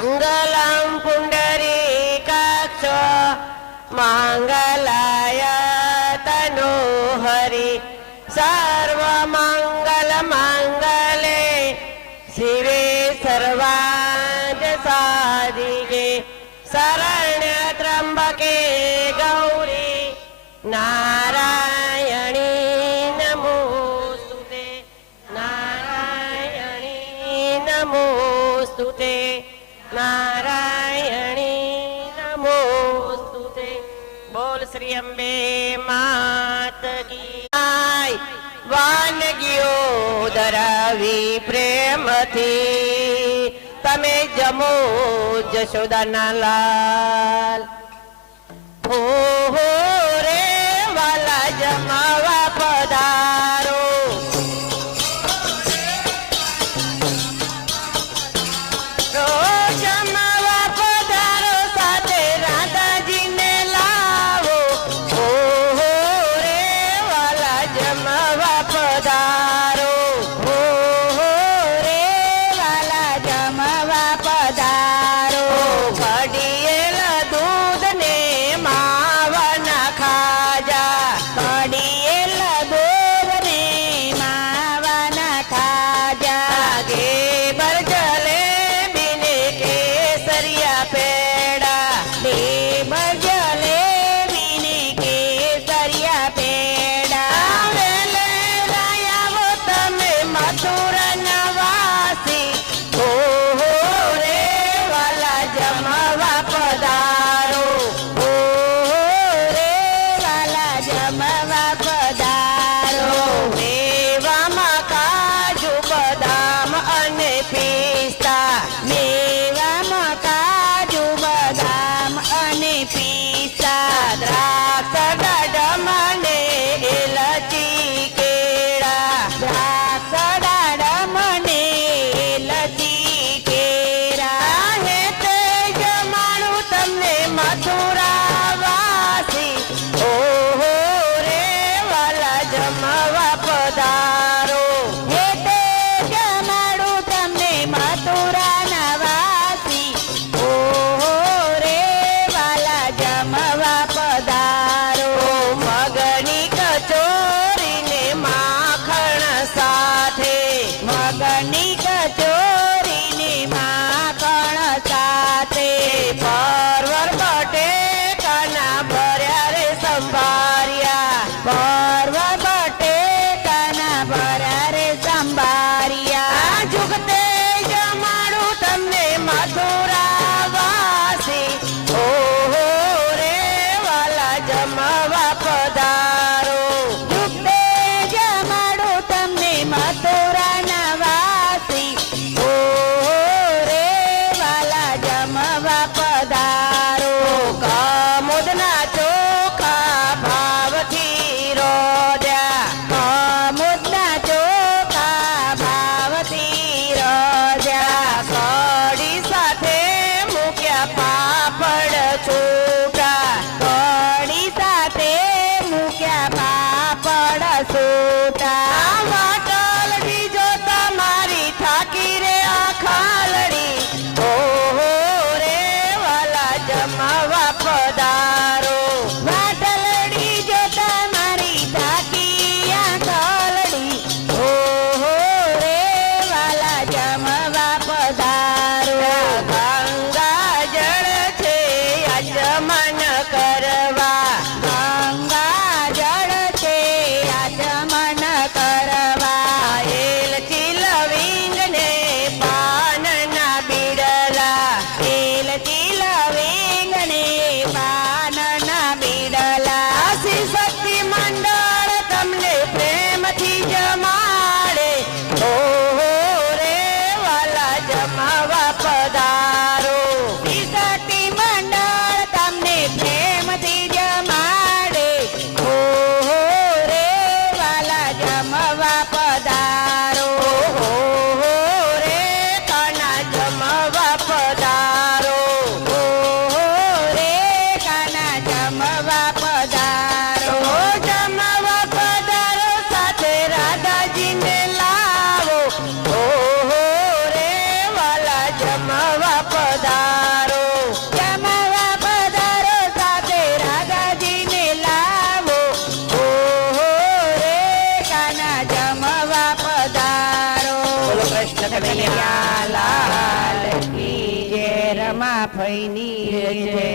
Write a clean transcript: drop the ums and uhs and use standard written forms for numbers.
मङ्गलं पुण्डरीकाक्ष मङ्गलाय तनोहरि सर्वमङ्गलमङ्गले शिवे सर्वार्थसाधिके शरण्यत्र्यम्बके गौरी नारायणी नमोस्तुते नारायणी नमोस्तुते नारायणी नमोस्तुते। बोल श्री अंबे मात की आय। वानगीओ ધરાવી પ્રેમથી તમે જમો જશોદાના લાલ હો હો રે વાલા જમાવા પધારો જમાવા પધારો સાથે રાધાજીને લાવો હો હો રે વાલા જમાવા પધારો હો હો રે વાલા જમાવા પધારો ઘડીએલા દૂધ પીસા દ્રાક્ષ દાડમ ને એલચી કેળા દ્રાક્ષ દાડમ ને એલચી કેળા હે તે જમાડું તમને મથુરા વાસી ઓહો રે વાલા જમવા પધારો હે તે જમાડું તમને મથુરા ના વાસી ઓહો રે વાલા જમવા પધારો મગની કચોરી ને માખણ સાથે મગની કચોરી ને માખણ સાથે પરવર બટેકાના ભર્યા રે સંભાર્યા પરવર બટેકાના ભર્યા રે સંભાર્યા જુગતે જમાડું તમને મથુરા વાસી ઓહો રે વાલા જમવા પધારો જુગતે જમાડું તમને મથુરા ના વાસી ઓહો રે વાલા જમવા પધારો કમોદના ચોખા ભાવથી રોજ્યા કમોદના ચોખા ભાવથી રોજ્યા કઢી સાથે મૂક્યા પાપડ છૂટા કઢી સાથે મૂક્યા પાપડ છૂટા વાટલડી જો તમારી થાકી રે આ ખાલડી ઓહો રે વાલા જમવા પધારો વાટલડી જો તમારી થાકી આ ખાલડી ઓહો રે વાલા જમવા પધારો ગંગા જળ છે આચમન કરવા ગંગા જળ છે આચમન કરવા એલચી લવિંગ ને પાનના બીડલા એલચી લવિંગ ને પાનના બીડલા શ્રી શક્તિ મંડળ તમને પ્રેમથી જમાડે ઓહો રે વાલા જમવા પધારો શ્રી શક્તિ મંડળ તમને પ્રેમથી જમાડે ઓહો રે વાલા જમવા પધારો ઓહો રે કાના જમવા પધારો ઓહો રે કાના જમવા પધારો જમવા પધારો સાથે રાધાજીને લાવો ઓહો રે વાલા જમવા પધારો જમવા પધારો સાથે રાધાજીને લાવો ઓહો રે કાના જમવા પધારો બોલો કૃષ્ણ કનૈયા લાલ કી જય રમા ફઈની જય